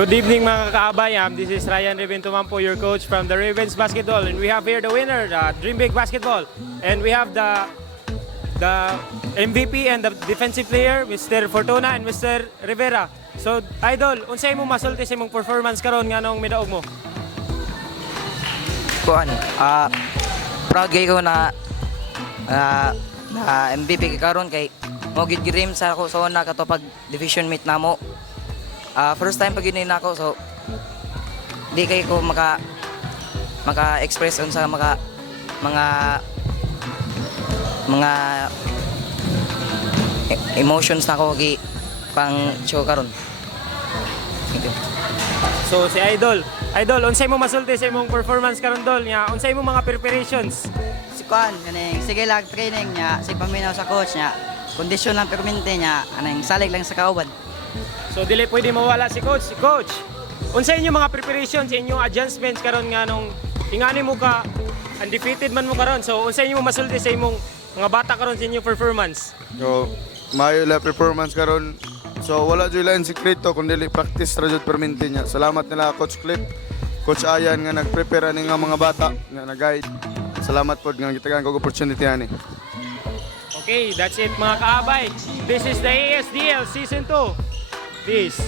Good evening mga kakabayam. This is Ryan Reventumampo, your coach from the Ravens Basketball. And we have here the winner, Dream Big Basketball. And we have the MVP and the defensive player, Mr. Fortuna and Mr. Rivera. So, Idol, unsay mo masulti sa imong performance karon nganong midaog mo? Kuan, proud kayo na MVP karon kay mo gid dream sa ako sa una kato pag division meet namo. First time pag yun ako, so di kay ko maka-express unsa mga emotions na ako pang show karon. Thank you. So, si Idol, unsay mo masulti sa imong performance karon dol nya? Unsay mo mga preparations? Si Kuan, kaning sige lang training niya, si paminaw sa coach niya, kondisyon lang permente niya, anang salig lang sa kauban. So, dili pwede mawala si Coach. Coach, unsay inyo mga preparations, inyong adjustments karon nga nung ingani mo ka, undefeated man mo karon. So, unsay inyo masulti sa imong mga bata karon sa inyong performance? So, maayo la performance karon. So, wala jud lain sikreto kundi practice ra jud permente niya. Salamat nila Coach Clip, Coach Ayan nga nagprepare ani nga mga bata nga nag-guide. Salamat pod nga gitagan kog opportunity ani. Okay, that's it mga kaabay. This is the ASDL Season 2. Peace.